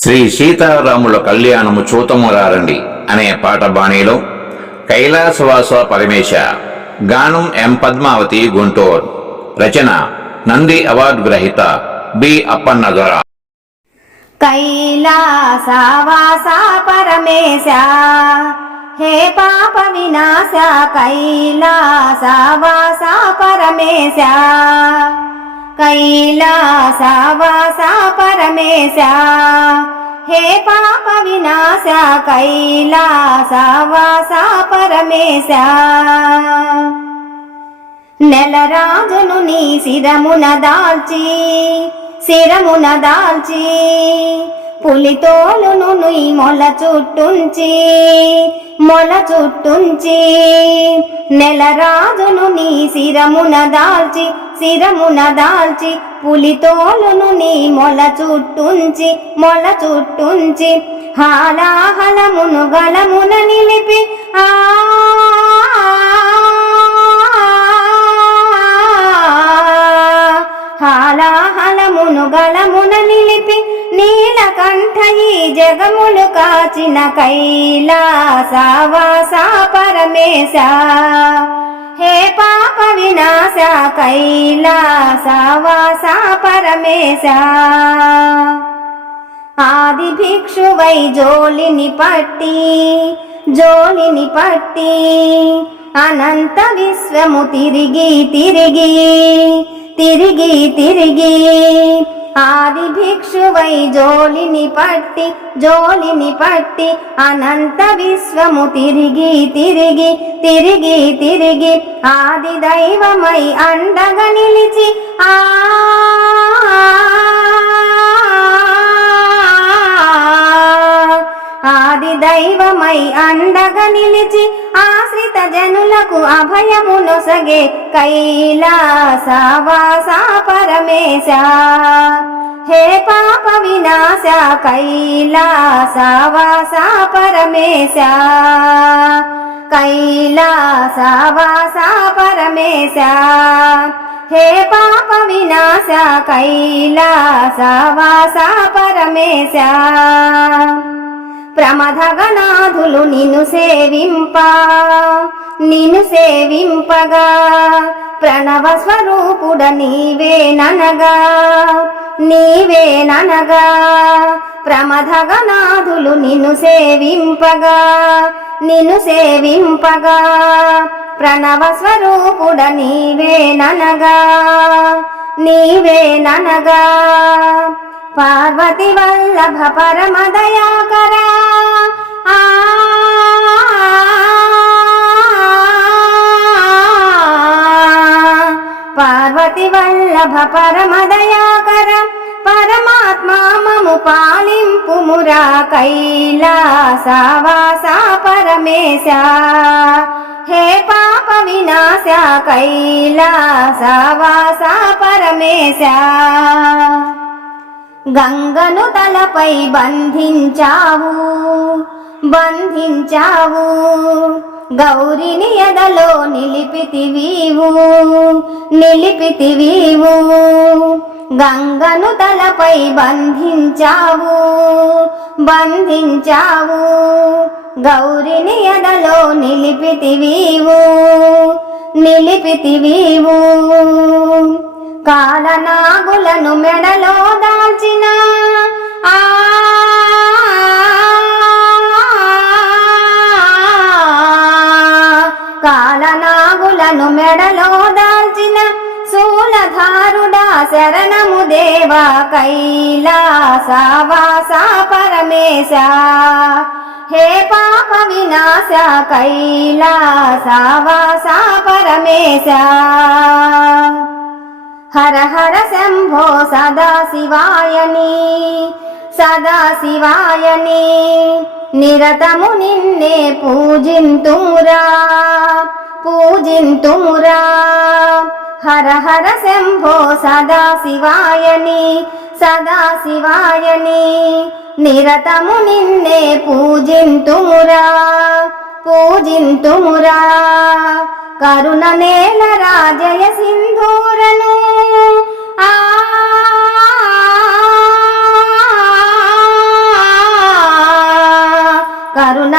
శ్రీ సీతారాముల కళ్యాణము చూతమురారండి అనే పాట బాణీలో కైలాసవాస పరమేశ గానం ఎం పద్మావతి గుంటూరు. రచన నంది అవార్డు గ్రహీత బి అప్పన్న దొర కైలాసవాస పరమేశ హే పాప వినాశ కైలాసవాస పరమేశ. కైలాసవాస పరమేశ. హే పాప వినాశ కైలాసవాస పరమేశ. నెలరాజును నీ శిరమున దాల్చి శిరమున దాల్చి పులితోలును నీ మొల చుట్టుంచి మొల చుట్టుంచి. నెలరాజును నీ శిరమున దాల్చి శిరమున దాల్చి పులితోలును నీ మొల చుట్టుంచి మొల చుట్టుంచి. హాలాహలమును గలమున నిలిపి ఆ హాలాహలమును గలమున నిలిపి నీలకంఠ ఈ జగములు కాచిన కైలాసవాస పరమేశ. హే పాప వినాశ కైలాసవాస పరమేశ. ఆది భిక్షువై జోలిని పట్టి జోలిని పట్టి అనంత విశ్వము తిరిగి తిరిగి తిరిగి తిరిగి. ఆది భిక్షువై జోలిని పట్టి జోలిని పట్టి అనంత విశ్వము తిరిగి తిరిగి తిరిగి తిరిగి ఆది దైవమై అండగా నిలిచి. ఆ దైవమై అండగా నిలిచి ఆశ్రిత జనులకు అభయమునొసగే కైలాసవాస పరమేశ. హే పాప వినాశ కైలాసవాస పరమేశ. కైలాసవాస పరమేశ. హే పాప వినాశ కైలాసవాస పరమేశ. ప్రమథగనాథులు నిన్ను సేవింప నిన్ను సేవింపగా. ప్రణవ స్వరూపుడ నీవేననగా నీవేననగా ప్రమథగనాథులు నిన్ను సేవింపగా నిన్ను సేవింపగా. ప్రణవ స్వరూపుడ నీవేననగా నీవేననగా పార్వతి వల్లభ పరమ దయాకర. ఆ పార్వతి వల్లభ పరమ దయాకర. పరమాత్మ మము పాలింపు మురా కైలాసవాస గంగను తలపై బంధించావు బంధించావు. గౌరిని ఎదలో నిలిపితివీవు నిలిపితివీవు. గంగను తలపై బంధించావు బంధించావు. గౌరిని ఎదలో నిలిపితివీవు నిలిపితివీవు. కాలనాగులను మెడలో దాల్చిన ఆ కాలనాగులను మెడలో దాల్చిన శూలధారుడా శరణము దేవా కైలాసవాస పరమేశ. హే పాప వినాశ కైలాసవాస పరమేశ. హర హర శంభో సదాశివాయని సదాశివాయని నిరతము నిన్నే పూజింతురా పూజింతురా. హర హర శంభో సదాశివాయని సదాశివాయని నిరతము నిన్నే పూజింతురా పూజింతురా. కరుణ నేల రాజయ సింధూరను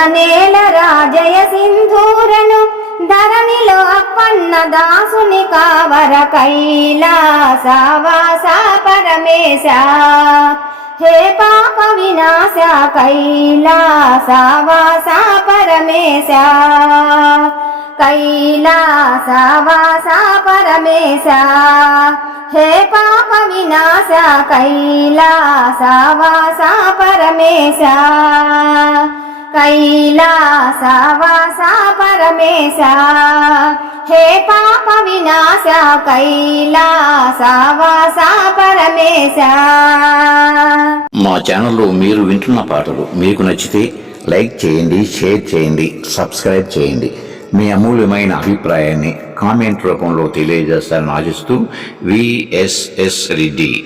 నేల రాజయ సింధూరను ధరణిలో అప్పన్న దాసుని కావర కైలాసవాస పరమేశ. హే పాప వినాశ కైలాసవాస పరమేశ. కైలాసవాస పరమేశ. హే పాప వినాశ కైలాసవాస పరమేశ. కైలాసవాస పరమేశ. హే పాప వినాశ కైలాసవాస పరమేశ. మా ఛానల్లో మీరు వింటున్న పాటలు మీకు నచ్చితే లైక్ చేయండి షేర్ చేయండి సబ్స్క్రైబ్ చేయండి. మీ అమూల్యమైన అభిప్రాయాన్ని కామెంట్ రూపంలో తెలియజేస్తారని ఆశిస్తూ విఎస్ఎస్ రెడ్డి